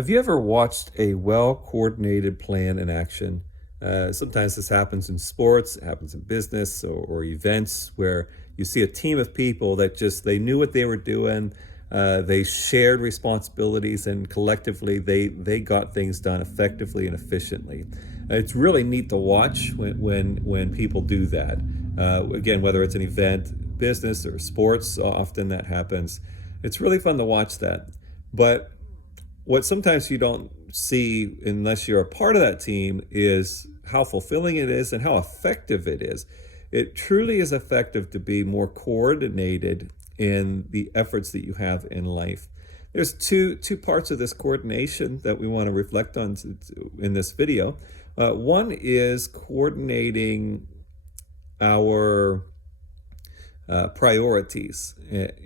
Have you ever watched a well-coordinated plan in action? Sometimes this happens in sports, it happens in business or events where you see a team of people that just, they knew what they were doing. They shared responsibilities and collectively they got things done effectively and efficiently. It's really neat to watch when people do that. Again, whether it's an event, business or sports, often that happens. It's really fun to watch that. But what sometimes you don't see unless you're a part of that team is how fulfilling it is and how effective it is. It truly is effective to be more coordinated in the efforts that you have in life. There's two parts of this coordination that we want to reflect on in this video. One is coordinating our priorities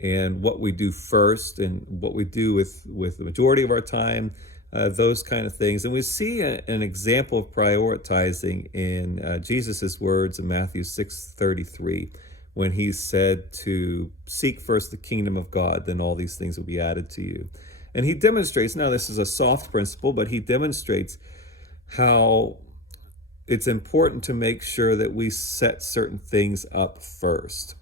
and what we do first and what we do with the majority of our time, those kind of things. And we see an example of prioritizing in Jesus's words in Matthew 6:33, when he said to seek first the kingdom of God, then all these things will be added to you. And he demonstrates, now this is a soft principle, but he demonstrates how it's important to make sure that we set certain things up first.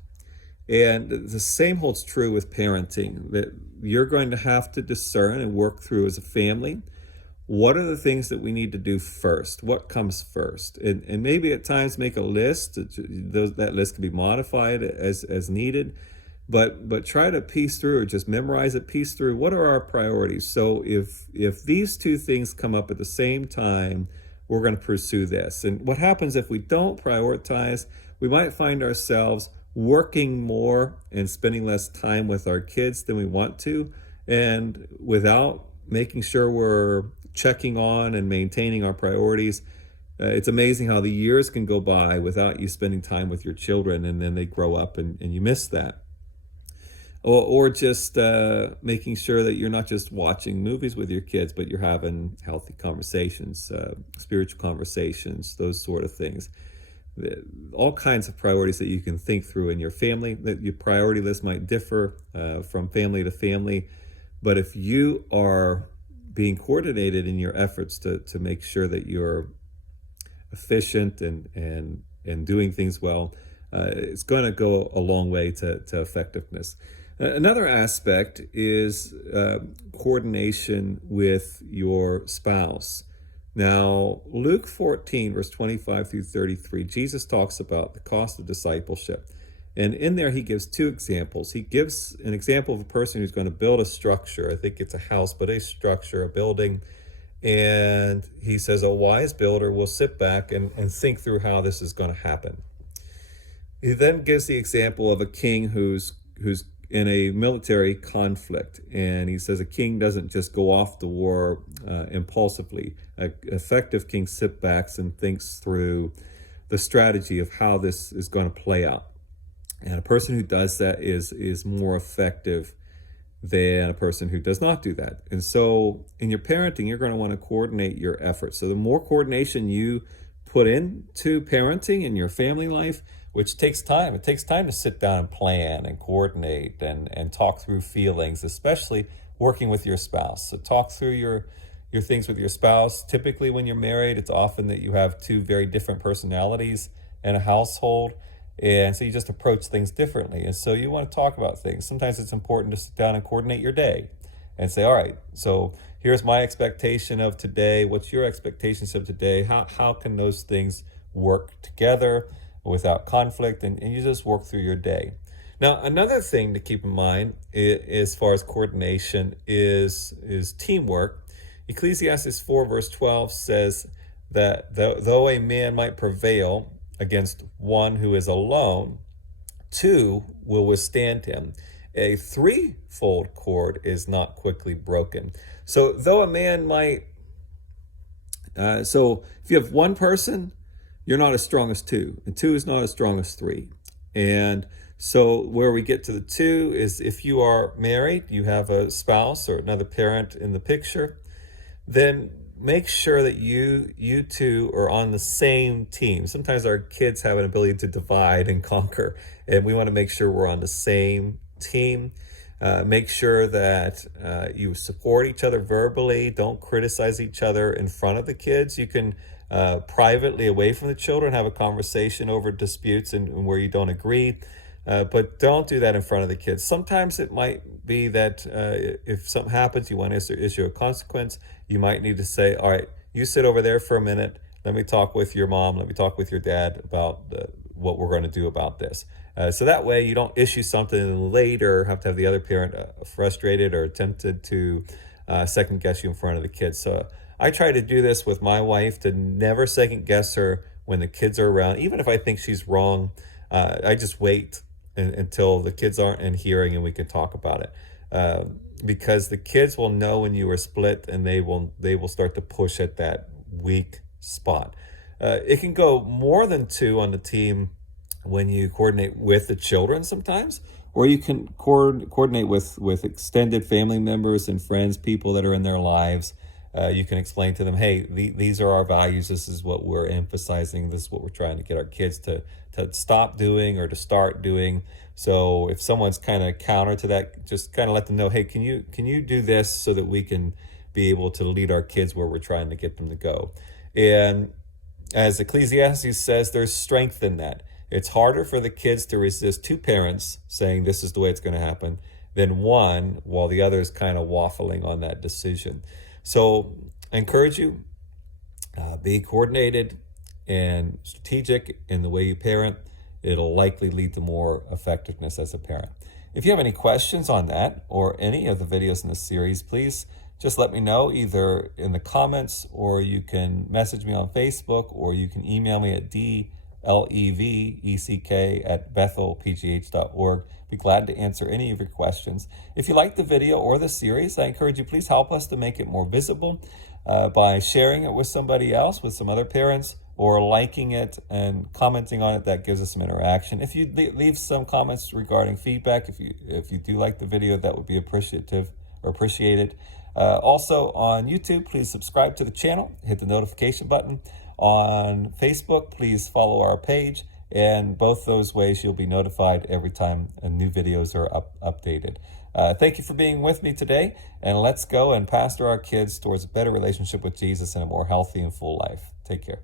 And the same holds true with parenting, that you're going to have to discern and work through as a family. What are the things that we need to do first? What comes first? And maybe at times make a list. That list can be modified as needed. But try to piece through, or just memorize it, piece through, what are our priorities? So if these two things come up at the same time, we're going to pursue this. And what happens if we don't prioritize? We might find ourselves working more and spending less time with our kids than we want to, and without making sure we're checking on and maintaining our priorities. It's amazing how the years can go by without you spending time with your children, and then they grow up and you miss that. Or just making sure that you're not just watching movies with your kids, but you're having healthy conversations, spiritual conversations, those sort of things. All kinds of priorities that you can think through in your family. That your priority list might differ from family to family, but if you are being coordinated in your efforts to make sure that you're efficient and doing things well, it's going to go a long way to effectiveness. Another aspect is coordination with your spouse. Now, Luke 14, verse 25 through 33, Jesus talks about the cost of discipleship. And in there, he gives two examples. He gives an example of a person who's going to build a structure. I think it's a house, but a structure, a building. And he says a wise builder will sit back and think through how this is going to happen. He then gives the example of a king who's in a military conflict. And he says a king doesn't just go off to war impulsively. An effective king sits back and thinks through the strategy of how this is going to play out. And a person who does that is more effective than a person who does not do that. And so in your parenting, you're going to want to coordinate your efforts. So the more coordination you put into parenting in your family life, which takes time. It takes time to sit down and plan and coordinate and talk through feelings, especially working with your spouse. So talk through your things with your spouse. Typically when you're married, it's often that you have two very different personalities in a household. And so you just approach things differently. And so you want to talk about things. Sometimes it's important to sit down and coordinate your day and say, all right, so here's my expectation of today. What's your expectations of today? How can those things work together without conflict? And you just work through your day. Now, another thing to keep in mind as far as coordination is teamwork. Ecclesiastes 4 verse 12 says that though a man might prevail against one who is alone, two will withstand him. A threefold cord is not quickly broken. So though a man might, so if you have one person, you're not as strong as two, and two is not as strong as three. And so where we get to the two is if you are married, you have a spouse or another parent in the picture, then make sure that you two are on the same team. Sometimes our kids have an ability to divide and conquer, and we want to make sure we're on the same team. Make sure that you support each other verbally. Don't criticize each other in front of the kids. You can privately, away from the children, have a conversation over disputes and where you don't agree. But don't do that in front of the kids. Sometimes it might be that if something happens, you want to issue a consequence, you might need to say, all right, you sit over there for a minute. Let me talk with your mom. Let me talk with your dad about what we're going to do about this. So that way you don't issue something and later have to have the other parent frustrated or tempted to second guess you in front of the kids. So I try to do this with my wife, to never second guess her when the kids are around. Even if I think she's wrong, I just wait until the kids aren't in hearing and we can talk about it. Because the kids will know when you are split, and they will start to push at that weak spot. It can go more than two on the team when you coordinate with the children sometimes, or you can coordinate with extended family members and friends, people that are in their lives. You can explain to them, hey, these are our values. This is what we're emphasizing. This is what we're trying to get our kids to stop doing or to start doing. So if someone's kind of counter to that, just kind of let them know, hey, can you do this so that we can be able to lead our kids where we're trying to get them to go? And as Ecclesiastes says, there's strength in that. It's harder for the kids to resist two parents saying this is the way it's going to happen than one while the other is kind of waffling on that decision. So I encourage you, be coordinated and strategic in the way you parent. It'll likely lead to more effectiveness as a parent. If you have any questions on that or any of the videos in this series, please just let me know either in the comments, or you can message me on Facebook, or you can email me at dleveck@bethelpgh.org. Be glad to answer any of your questions. If you like the video or the series, I encourage you, please help us to make it more visible by sharing it with somebody else, with some other parents, or liking it and commenting on it. That gives us some interaction. If you leave some comments regarding feedback, if you do like the video, that would be appreciated. Also on YouTube, please subscribe to the channel, hit the notification button. On Facebook, please follow our page, and both those ways you'll be notified every time new videos are updated. Thank you for being with me today, and let's go and pastor our kids towards a better relationship with Jesus and a more healthy and full life. Take care.